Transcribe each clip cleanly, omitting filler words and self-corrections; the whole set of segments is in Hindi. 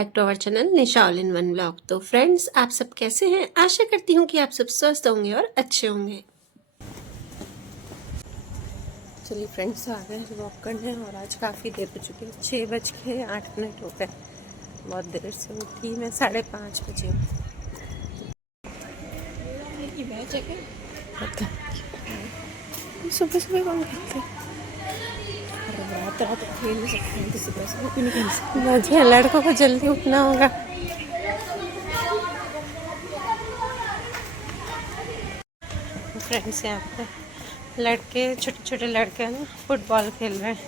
Back to our channel Nisha all in one blog. तो फ्रेंड्स, आप सब कैसे हैं? आशा करती हूँ कि आप सब स्वस्थ होंगे और अच्छे होंगे। चलिए फ्रेंड्स, आ गए वॉक करने और आज काफ़ी देर हो चुकी है, 6:08 हो गए। बहुत देर से उठी मैं, 5:30 बजे। सुबह सुबह कौन खेलते हैं? रात रात खेल नहीं सकते हैं, सुबह सुबह क्यों नहीं खेल सकते? मुझे लड़कों को जल्दी उठना होगा। फ्रेंड्स, यहाँ पे लड़के, छोटे छोटे लड़के हैं ना, फुटबॉल खेल रहे हैं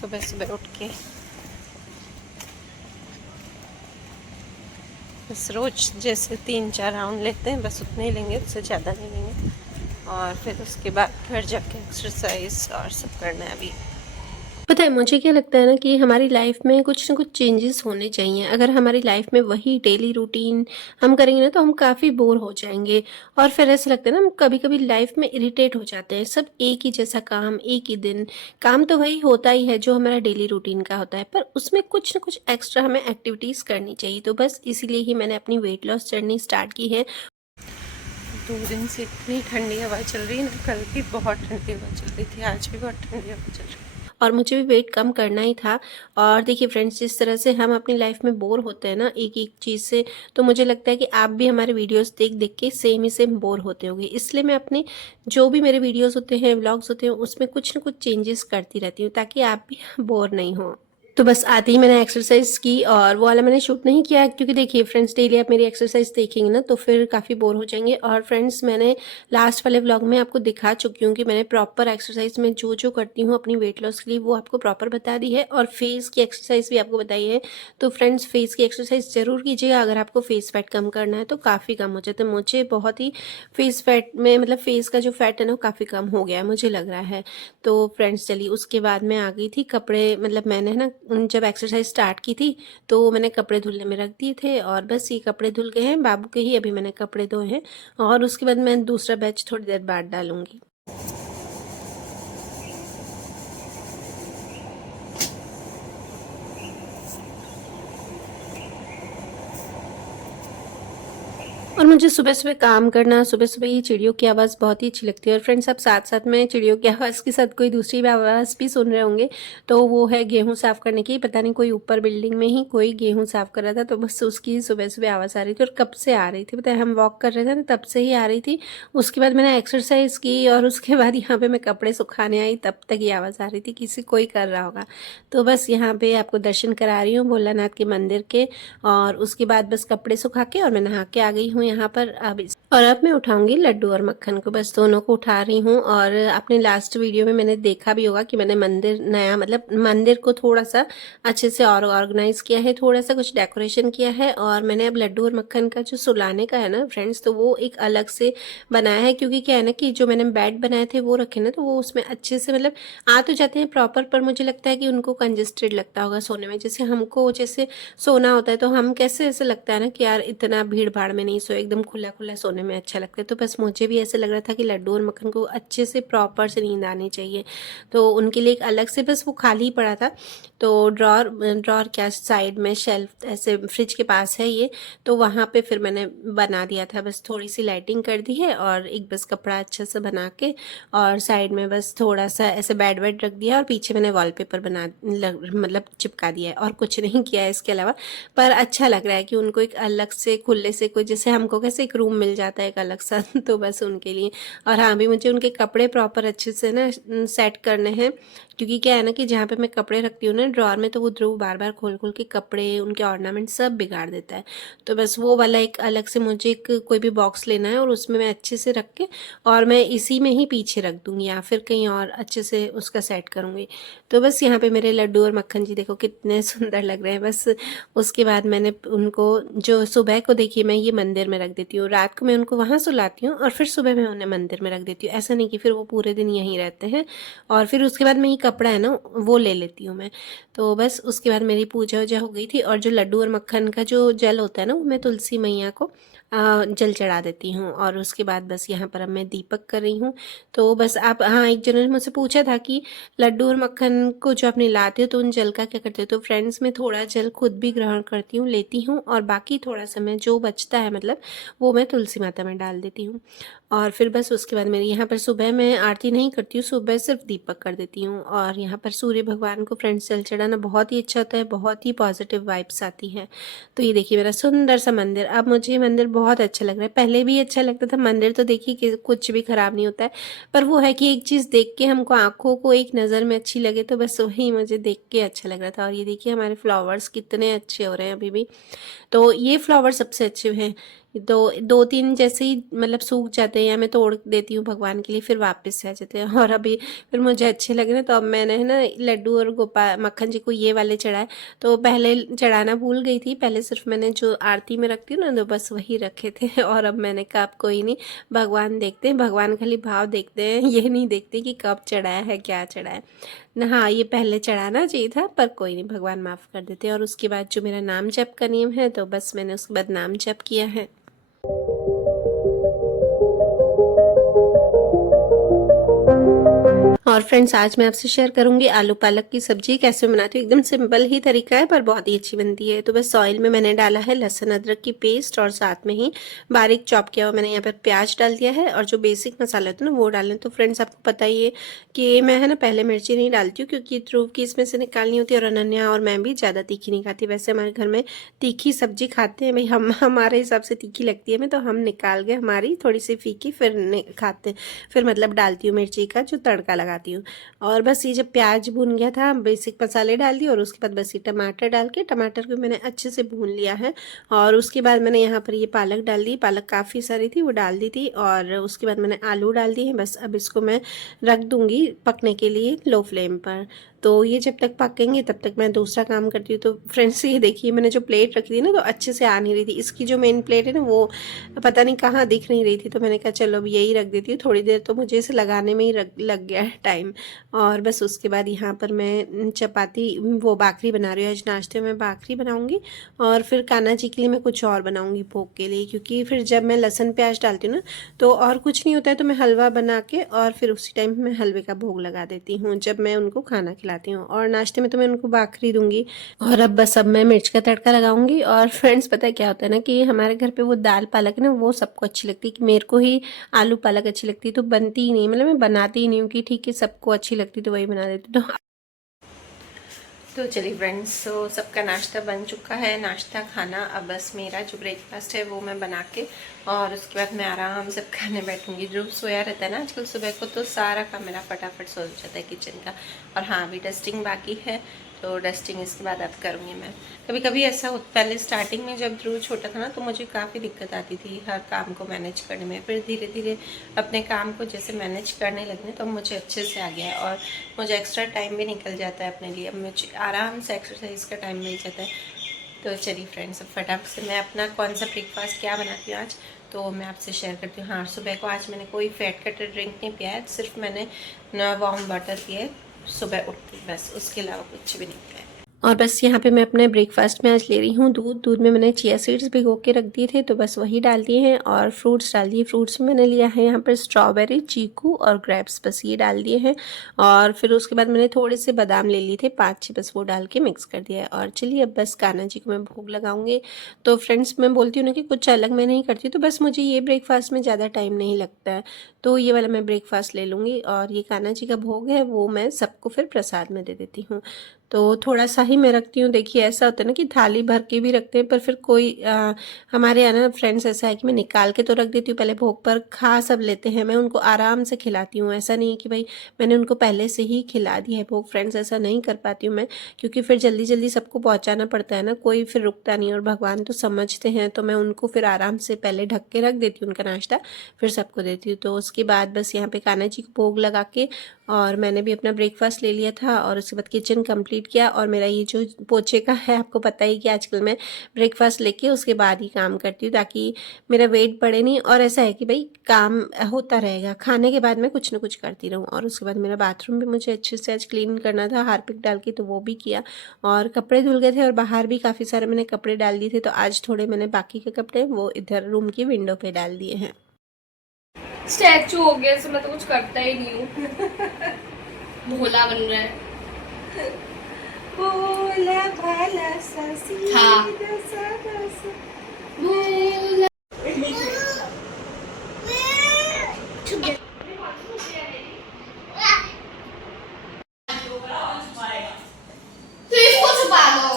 सुबह सुबह उठ के। बस रोज जैसे 3-4 राउंड लेते हैं, बस उतने ही लेंगे, उससे ज़्यादा नहीं लेंगे। और फिर उसके बाद घर जाके एक्सरसाइज और सब करना है। अभी पता है मुझे क्या लगता है ना, कि हमारी लाइफ में कुछ ना कुछ चेंजेस होने चाहिए। अगर हमारी लाइफ में वही डेली रूटीन हम करेंगे ना, तो हम काफ़ी बोर हो जाएंगे। और फिर ऐसा लगता है ना, हम कभी कभी लाइफ में इरिटेट हो जाते हैं। सब एक ही जैसा काम, एक ही दिन काम, तो वही होता ही है जो हमारा डेली रूटीन का होता है, पर उसमें कुछ ना कुछ एक्स्ट्रा हमें एक्टिविटीज़ करनी चाहिए। तो बस इसीलिए ही मैंने अपनी वेट लॉस जर्नी स्टार्ट की है। 2 दिन से इतनी ठंडी हवा चल रही है ना, कल भी बहुत ठंडी हवा चल रही थी, आज भी बहुत ठंडी हवा चल रही है। और मुझे भी वेट कम करना ही था। और देखिए फ्रेंड्स, जिस तरह से हम अपनी लाइफ में बोर होते हैं ना एक एक चीज़ से, तो मुझे लगता है कि आप भी हमारे वीडियोस देख देख के सेम ही सेम बोर होते होंगे। इसलिए मैं अपने जो भी मेरे वीडियोस होते हैं, व्लॉग्स होते हैं, उसमें कुछ ना कुछ चेंजेस करती रहती हूँ, ताकि आप भी बोर नहीं हो। तो बस आते ही मैंने एक्सरसाइज की, और वो वाला मैंने शूट नहीं किया, क्योंकि देखिए फ्रेंड्स, डेली आप मेरी एक्सरसाइज देखेंगे ना, तो फिर काफ़ी बोर हो जाएंगे। और फ्रेंड्स, मैंने लास्ट वाले व्लॉग में आपको दिखा चुकी हूँ कि मैंने प्रॉपर एक्सरसाइज में जो जो करती हूँ अपनी वेट लॉस के लिए, वो आपको प्रॉपर बता दी है। और फेस की एक्सरसाइज भी आपको बताई है। तो फ्रेंड्स, फेस की एक्सरसाइज ज़रूर कीजिएगा अगर आपको फेस फैट कम करना है, तो काफ़ी कम हो जाता है। मुझे बहुत ही फेस फैट में, मतलब फेस का जो फैट है ना, वो काफ़ी कम हो गया है, मुझे लग रहा है। तो फ्रेंड्स चलिए, उसके बाद मैं आ गई थी कपड़े, मतलब मैंने ना जब एक्सरसाइज स्टार्ट की थी, तो मैंने कपड़े धुलने में रख दिए थे। और बस ये कपड़े धुल गए हैं, बाबू के ही अभी मैंने कपड़े धोए हैं। और उसके बाद मैं दूसरा बैच थोड़ी देर बाद डालूंगी। और मुझे सुबह-सुबह काम करना, सुबह-सुबह ये चिड़ियों की आवाज़ बहुत ही अच्छी लगती है। और फ्रेंड्स, आप साथ-साथ में चिड़ियों की आवाज़ के साथ कोई दूसरी भी आवाज़ भी सुन रहे होंगे, तो वो है गेहूँ साफ़ करने की। पता नहीं कोई ऊपर बिल्डिंग में ही कोई गेहूँ साफ़ कर रहा था, तो बस उसकी सुबह-सुबह आवाज़ आ रही थी। और कब से आ रही थी पता है, हम वॉक कर रहे थे ना, तब से ही आ रही थी। उसके बाद मैंने एक्सरसाइज़ की, और उसके बाद यहाँ पे मैं कपड़े सुखाने आई, तब तक ये आवाज़ आ रही थी, किसी कोई कर रहा होगा। तो बस यहाँ पे आपको दर्शन करा रही हूँ भोलानाथ के मंदिर के। और उसके बाद बस कपड़े सुखा के और मैं नहा के आ गई हूँ यहाँ पर। अब मैं उठाऊंगी लड्डू और मक्खन को, बस दोनों को उठा रही हूँ। और अपने लास्ट वीडियो में मैंने देखा भी होगा कि मैंने मंदिर नया, मतलब मंदिर को थोड़ा सा अच्छे से और ऑर्गेनाइज किया है, थोड़ा सा कुछ डेकोरेशन किया है। और मैंने अब लड्डू और मक्खन का जो सुलाने का है ना फ्रेंड्स, तो वो एक अलग से बनाया है। क्योंकि क्या है ना, कि जो मैंने बेड बनाए थे वो रखे ना, तो वो उसमें अच्छे से, मतलब आ तो जाते हैं प्रॉपर, पर मुझे लगता है कि उनको कंजेस्टेड लगता होगा सोने में। जैसे हमको जैसे सोना होता है, तो हम कैसे ऐसे लगता है ना कि यार इतना भीड़ भाड़ में नहीं सो, एकदम खुला खुला सोने में अच्छा लगता है। तो बस मुझे भी ऐसे लग रहा था कि लड्डू और मक्खन को अच्छे से प्रॉपर से नींद आनी चाहिए, तो उनके लिए एक अलग से, बस वो खाली ही पड़ा था। तो ड्रॉर ड्रॉर क्या, साइड में शेल्फ ऐसे फ्रिज के पास है ये, तो वहाँ पे फिर मैंने बना दिया था। बस थोड़ी सी लाइटिंग कर दी है, और एक बस कपड़ा अच्छा सा बना के, और साइड में बस थोड़ा सा ऐसे बेड वेड रख दिया, और पीछे मैंने वॉलपेपर मतलब चिपका दिया है, और कुछ नहीं किया है इसके अलावा। पर अच्छा लग रहा है कि उनको एक अलग से खुले से, कोई जैसे हमको कैसे एक रूम मिल जाता है एक अलग सा तो बस उनके लिए। और हाँ, भी मुझे उनके कपड़े प्रॉपर अच्छे से ना सेट करने हैं। क्योंकि क्या है ना, कि जहाँ पे मैं कपड़े रखती हूँ ना ड्रॉर में, तो वो ध्रुव बार बार खोल खोल के कपड़े, उनके ऑर्नामेंट सब बिगाड़ देता है। तो बस वो वाला एक अलग से मुझे एक कोई भी बॉक्स लेना है, और उसमें मैं अच्छे से रख के, और मैं इसी में ही पीछे रख दूँगी, या फिर कहीं और अच्छे से उसका सेट करूँगी। तो बस यहाँ पे मेरे लड्डू और मक्खन जी देखो कितने सुंदर लग रहे हैं। बस उसके बाद मैंने उनको, जो सुबह को देखिए मैं ये मंदिर में रख देती हूँ, रात को मैं उनको वहाँ सुलाती हूँ, और फिर सुबह मैं उन्हें मंदिर में रख देती हूँ। ऐसा नहीं कि फिर वो पूरे दिन यहीं रहते हैं। और फिर उसके बाद मैं ये कपड़ा है ना, वो ले लेती हूँ मैं। तो बस उसके बाद मेरी पूजा वूजा हो गई थी। और जो लड्डू और मक्खन का जो जल होता है ना, वो मैं तुलसी मैया को जल चढ़ा देती हूँ। और उसके बाद बस यहाँ पर अब मैं दीपक कर रही हूँ। तो बस आप, हाँ, एक जन ने मुझसे पूछा था कि लड्डू और मक्खन को जो अपने लाते हो तो उन जल का क्या करते हो? तो फ्रेंड्स, मैं थोड़ा जल खुद भी ग्रहण करती हूँ, लेती हूँ, और बाकी थोड़ा समय जो बचता है मतलब वो मैं तुलसी माता में डाल देती हूँ। और फिर बस उसके बाद मेरी यहाँ पर सुबह मैं आरती नहीं करती हूँ, सुबह सिर्फ दीपक कर देती हूँ। और यहाँ पर सूर्य भगवान को फ्रेंड्स जल चढ़ाना बहुत ही अच्छा होता है, बहुत ही पॉजिटिव वाइब्स आती है। तो ये देखिए मेरा सुंदर सा मंदिर, अब मुझे ये मंदिर बहुत अच्छा लग रहा है। पहले भी अच्छा लगता था मंदिर, तो देखिए कि कुछ भी खराब नहीं होता है, पर वो है कि एक चीज़ देख के हमको आंखों को एक नज़र में अच्छी लगे, तो बस वही मुझे देख के अच्छा लग रहा था। और ये देखिए हमारे फ्लावर्स कितने अच्छे हो रहे हैं अभी भी। तो ये फ्लावर सबसे अच्छे हैं। तो 2-3 जैसे ही मतलब सूख जाते हैं या मैं तोड़ देती हूँ भगवान के लिए, फिर वापस से आ जाते हैं। और अभी फिर मुझे अच्छे लग रहे हैं, तो अब मैंने है ना लड्डू और गोपाल मक्खन जी को ये वाले चढ़ाए। तो पहले चढ़ाना भूल गई थी, पहले सिर्फ मैंने जो आरती में रखती हूँ ना, तो बस वही रखे थे। और अब मैंने कहा अब कोई नहीं, भगवान देखते हैं, भगवान खाली भाव देखते हैं, ये नहीं देखते कि कब चढ़ाया है, क्या चढ़ाया है। हाँ, ये पहले चढ़ाना चाहिए था, पर कोई नहीं, भगवान माफ़ कर देते हैं। और उसके बाद जो मेरा नाम जप का नियम है, तो बस मैंने उसके बाद नाम जप किया है। और फ्रेंड्स, आज मैं आपसे शेयर करूंगी आलू पालक की सब्जी कैसे बनाती हूँ। एकदम सिंपल ही तरीका है, पर बहुत ही अच्छी बनती है। तो बस ऑयल में मैंने डाला है लहसुन अदरक की पेस्ट, और साथ में ही बारीक चॉप किया हुआ मैंने यहाँ पर प्याज डाल दिया है। और जो बेसिक मसाला होता है ना वो डालें। तो फ्रेंड्स, आपको पता ही है कि मैं है ना पहले मिर्ची नहीं डालती हूँ, क्योंकि ध्रुव की इसमें से निकालनी होती है, और अनन्या और मैं भी ज़्यादा तीखी नहीं खाती। वैसे हमारे घर में तीखी सब्जी खाते हैं भाई, हम हमारे हिसाब से तीखी लगती है हमें, तो हम निकाल के हमारी थोड़ी सी फीकी फिर खाते हैं, फिर मतलब डालती हूँ मिर्ची का जो तड़का लगाती हूँ। और बस ये जब प्याज भून गया था, बेसिक मसाले डाल दिए, और उसके बाद बस ये टमाटर डाल के, टमाटर को मैंने अच्छे से भून लिया है। और उसके बाद मैंने यहाँ पर ये पालक डाल दी, पालक काफ़ी सारी थी वो डाल दी थी। और उसके बाद मैंने आलू डाल दिए हैं। बस अब इसको मैं रख दूँगी पकने के लिए लो फ्लेम पर। तो ये जब तक पकेंगे तब तक मैं दूसरा काम करती हूँ। तो फ्रेंड्स, ये देखिए मैंने जो प्लेट रखी थी ना, तो अच्छे से आ नहीं रही थी। इसकी जो मेन प्लेट है ना, वो पता नहीं कहाँ दिख नहीं रही थी, तो मैंने कहा चलो अब यही रख देती हूँ थोड़ी देर। तो मुझे इसे लगाने में ही लग गया है टाइम। और बस उसके बाद यहाँ पर मैं चपाती, वो बाखरी बना रही हूँ। आज नाश्ते में बाखरी बनाऊँगी, और फिर कान्हा जी के लिए मैं कुछ और बनाऊँगी भोग के लिए, क्योंकि फिर जब मैं लहसुन प्याज डालती हूँ ना, तो और कुछ नहीं होता है, तो मैं हलवा बना के और फिर उसी टाइम मैं हलवे का भोग लगा देती हूँ जब मैं उनको खाना खिलाती हूँ। और नाश्ते में तो मैं उनको बाखरी दूंगी। और अब मैं मिर्च का तड़का लगाऊंगी। और फ्रेंड्स, पता है क्या होता है ना, कि हमारे घर पे वो दाल पालक है ना, वो सबको अच्छी लगती है, कि मेरे को ही आलू पालक अच्छी लगती है, तो बनती ही नहीं, मतलब मैं बनाती ही नहीं हूँ कि ठीक है सबको अच्छी लगती तो वही बना देती। तो चलिए फ्रेंड्स, तो सबका नाश्ता बन चुका है, नाश्ता खाना। अब बस मेरा जो ब्रेकफास्ट है वो मैं बना के, और उसके बाद मैं आराम से खाने बैठूंगी। ध्रुव सोया रहता है ना आजकल सुबह को, तो सारा काम मेरा फटाफट सो जाता है किचन का। और हाँ, अभी डस्टिंग बाकी है, तो डस्टिंग इसके बाद अब करूँगी मैं। कभी कभी ऐसा हो, पहले स्टार्टिंग में जब ध्रुव छोटा था ना, तो मुझे काफ़ी दिक्कत आती थी हर काम को मैनेज करने में। फिर धीरे धीरे अपने काम को जैसे मैनेज करने लगने, तो मुझे अच्छे से आ गया है, और मुझे एक्स्ट्रा टाइम भी निकल जाता है अपने लिए। अब मुझे आराम से एक्सरसाइज का टाइम मिल जाता है। तो चलिए फ्रेंड्स, अब फटाफट से मैं अपना कौन सा ब्रेकफास्ट क्या बनाती हूँ आज, तो मैं आपसे शेयर करती हूँ। हाँ, सुबह को आज मैंने कोई फैट कटर ड्रिंक नहीं पिया है, सिर्फ मैंने वार्म वाटर पिया है सुबह उठती, बस उसके अलावा कुछ भी नहीं पिया है। और बस यहाँ पे मैं अपने ब्रेकफास्ट में आज ले रही हूँ दूध में मैंने चिया सीड्स भिगो के रख दिए थे, तो बस वही डाल दिए हैं। और फ्रूट्स डाल दिए। फ्रूट्स में मैंने लिया है यहाँ पर स्ट्रॉबेरी, चीकू और ग्रेप्स, बस ये डाल दिए हैं। और फिर उसके बाद मैंने थोड़े से बादाम ले लिए थे 5-6, बस वो डाल के मिक्स कर दिया है। और चलिए अब बस कान्हा जी को मैं भोग लगाऊंगी। तो फ्रेंड्स, मैं बोलती हूँ ना कि कुछ अलग मैं नहीं करती, तो बस मुझे ये ब्रेकफास्ट में ज़्यादा टाइम नहीं लगता है, तो ये वाला मैं ब्रेकफास्ट ले लूँगी। और ये कान्हा जी का भोग है, वो मैं सबको फिर प्रसाद में दे देती हूँ। तो थोड़ा सा ही मैं रखती हूँ। देखिए ऐसा होता है ना कि थाली भर के भी रखते हैं, पर फिर कोई हमारे यहाँ ना फ्रेंड्स ऐसा है कि मैं निकाल के तो रख देती हूँ, पहले भोग पर खा सब लेते हैं, मैं उनको आराम से खिलाती हूँ। ऐसा नहीं है कि भाई मैंने उनको पहले से ही खिला दिया है भोग। फ्रेंड्स, ऐसा नहीं कर पाती हूँ मैं, क्योंकि फिर जल्दी जल्दी सबको पहुँचाना पड़ता है ना, कोई फिर रुकता नहीं, और भगवान तो समझते हैं, तो मैं उनको फिर आराम से पहले ढक के रख देती हूँ उनका नाश्ता, फिर सबको देती हूँ। तो उसके बाद बस यहाँ पे कान्हा जी को भोग लगा के और मैंने भी अपना ब्रेकफास्ट ले लिया था और उसके बाद किचन कंप्लीट किया। और मेरा ये जो पोछे का है, आपको पता ही कि आजकल मैं ब्रेकफास्ट लेके उसके बाद ही काम करती हूँ, ताकि मेरा वेट बढ़े नहीं। और ऐसा है कि भाई काम होता रहेगा, खाने के बाद मैं कुछ ना कुछ करती रहूँ। और उसके बाद मेरा बाथरूम भी मुझे अच्छे से आज क्लीन करना था हार्पिक डाल के, तो वो भी किया। और कपड़े धुल गए थे और बाहर भी काफ़ी सारे मैंने कपड़े डाल दिए थे, तो आज थोड़े मैंने बाकी के कपड़े वो इधर रूम की विंडो पे डाल दिए हैं। स्टैचू हो गया, इससे मैं तो कुछ करता ही नहीं हूँ। भोला बन रहा है। भोला भाला सा हाँ। सीधा साधा सा। भोला। तो इसको छुपा दो।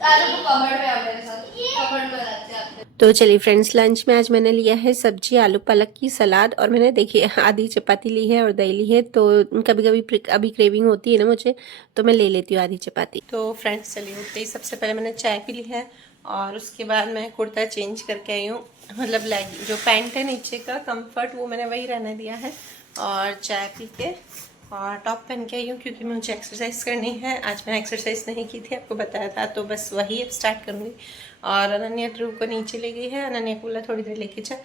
दादू तो कबर्ड में आ मेरे साथ, कबर्ड में रहते हैं। तो चलिए फ्रेंड्स, लंच में आज मैंने लिया है सब्जी आलू पालक की सलाद, और मैंने देखिए आधी चपाती ली है और दही ली है। तो कभी कभी अभी क्रेविंग होती है ना मुझे, तो मैं ले लेती हूँ आधी चपाती। तो फ्रेंड्स चलिए, उठते ही सबसे पहले मैंने चाय पी ली है और उसके बाद मैं कुर्ता चेंज करके आई हूँ। मतलब लेग जो पैंट है नीचे का कंफर्ट, वो मैंने वही रहने दिया है। और चाय पी के और टॉप पहन के आई हूँ, क्योंकि मुझे एक्सरसाइज करनी है। आज मैंने एक्सरसाइज नहीं की थी, आपको बताया था, तो बस वही अब स्टार्ट करूँगी। और अनन्या ध्रुव को नीचे ले गई है। अनन्या को बोला थोड़ी देर लेके जा,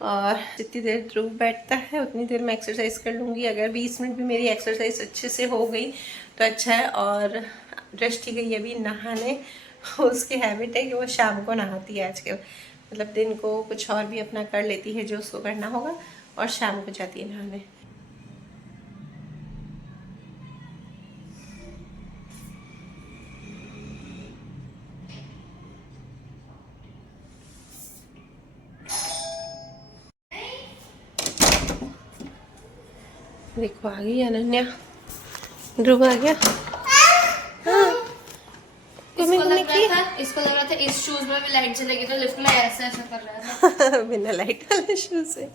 और जितनी देर ध्रुव बैठता है उतनी देर मैं एक्सरसाइज कर लूँगी। अगर 20 मिनट भी मेरी एक्सरसाइज अच्छे से हो गई तो अच्छा है। और दृष्टि गई अभी नहाने। उसकी हैबिट है कि वो शाम को नहाती है आजकल, मतलब दिन को कुछ और भी अपना कर लेती है जो उसको करना होगा, और शाम को जाती है नहाने। देखो आ गई अनन्या, ध्रुव आ गया। हाँ, इसको लग रहा था इस शूज में भी लाइट जलेगी, तो लिफ्ट में ऐसा ऐसा कर रहा था। बिना लाइट वाले शूज से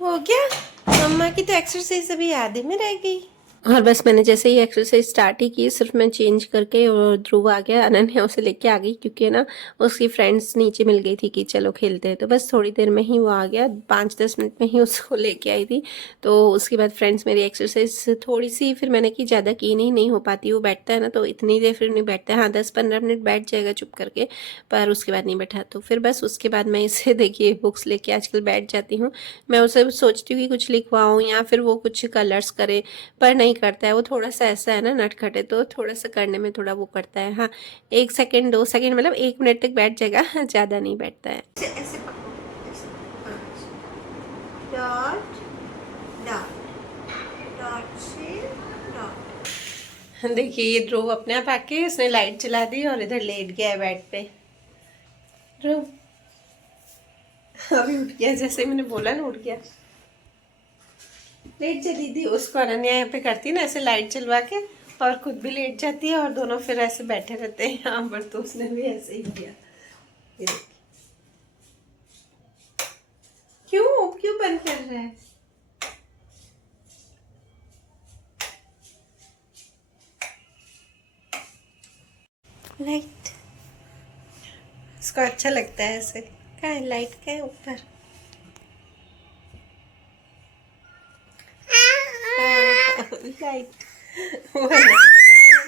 हो गया। मम्मा की तो एक्सरसाइज अभी आधे में रह गई। और बस मैंने जैसे ही एक्सरसाइज स्टार्ट ही की, सिर्फ मैं चेंज करके और ध्रुव आ गया। अनन्या उसे लेके आ गई, क्योंकि ना उसकी फ्रेंड्स नीचे मिल गई थी कि चलो खेलते हैं। तो बस थोड़ी देर में ही वो आ गया, 5-10 मिनट में ही उसको लेके आई थी। तो उसके बाद फ्रेंड्स मेरी एक्सरसाइज थोड़ी सी फिर मैंने की, ज़्यादा की नहीं हो पाती। वो बैठता है ना तो इतनी देर फिर नहीं बैठता है। हाँ, 10-15 मिनट बैठ जाएगा चुप करके, पर उसके बाद नहीं बैठा। तो फिर बस उसके बाद मैं इसे देखिए बुक्स लेके आजकल बैठ जाती हूँ। मैं उसे सोचती हूँ कि कुछ लिखवाऊँ या फिर वो कुछ कलर्स करे, पर नहीं करता है। वो थोड़ा सा ऐसा है ना नटखट है, तो थोड़ा सा करने में थोड़ा वो करता है। हाँ, 1 सेकेंड 2 सेकेंड, मतलब 1 मिनट तक बैठ जाएगा, ज़्यादा नहीं बैठता है। ऐसे पकड़ो, ऐसे। डॉट डॉट डॉट से डॉट। देखिए ये ध्रुव अपने आप आके उसने लाइट जला दी और इधर लेट गया है बेड पे। ध्रुव अभी उठ गया, जैसे मैंने बोला ना उठ गया। लेट जा दीदी, उसको अनन्या यहाँ पे करती है ना ऐसे लाइट जलवा के, और खुद भी लेट जाती है और दोनों फिर ऐसे बैठे रहते हैं यहाँ पर। तो उसने भी ऐसे ही किया। ये देखिए, क्यों क्यों बंद कर रहा है? लाइट इसको अच्छा लगता है ऐसे। क्या है लाइट के ऊपर? लाइट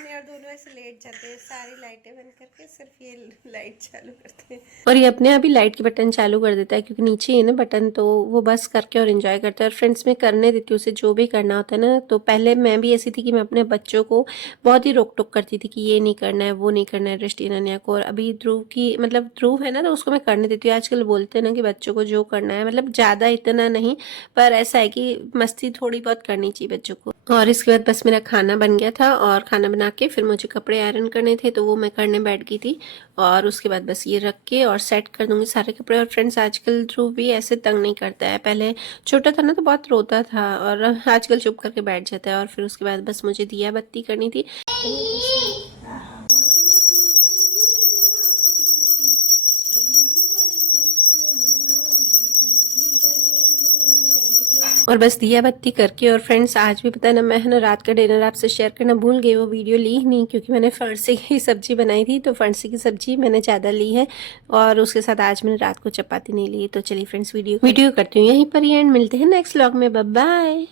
और दोनों ऐसे लेट जाते हैं, सारी लाइटें बंद करके सिर्फ ये लाइट चालू करते हैं। और ये अपने आप ही लाइट के बटन चालू कर देता है, क्योंकि नीचे है ना बटन, तो वो बस करके और एंजॉय करता है। और फ्रेंड्स में करने देती हूँ उसे जो भी करना होता है ना। तो पहले मैं भी ऐसी थी कि मैं अपने बच्चों को बहुत ही रोक टोक करती थी कि ये नहीं करना है, वो नहीं करना है दृष्टि अनन्या को। और अभी ध्रुव की मतलब ध्रुव है ना, तो उसको मैं करने देती हूँ। आजकल बोलते हैं ना कि बच्चों को जो करना है, मतलब ज़्यादा इतना नहीं, पर ऐसा है कि मस्ती थोड़ी बहुत करनी चाहिए बच्चों को। और इसके बाद बस मेरा खाना बन गया था, और खाना बना के फिर मुझे कपड़े आयरन करने थे, तो वो मैं करने बैठ गई थी। और उसके बाद बस ये रख के और सेट कर दूंगी सारे कपड़े। और फ्रेंड्स आजकल ध्रुव भी ऐसे तंग नहीं करता है, पहले छोटा था ना तो बहुत रोता था, और आजकल चुप करके बैठ जाता है। और फिर उसके बाद बस मुझे दिया बत्ती करनी थी। और बस दिया बत्ती करके। और फ्रेंड्स आज भी पता है ना, मैं है ना रात का डिनर आपसे शेयर करना भूल गई, वो वीडियो ली ही नहीं, क्योंकि मैंने फरसी की सब्जी बनाई थी, तो फरसी की सब्जी मैंने ज़्यादा ली है, और उसके साथ आज मैंने रात को चपाती नहीं ली। तो चलिए फ्रेंड्स वीडियो करती हूँ यहीं पर ही एंड, मिलते हैं नेक्स्ट व्लॉग में। Bye bye.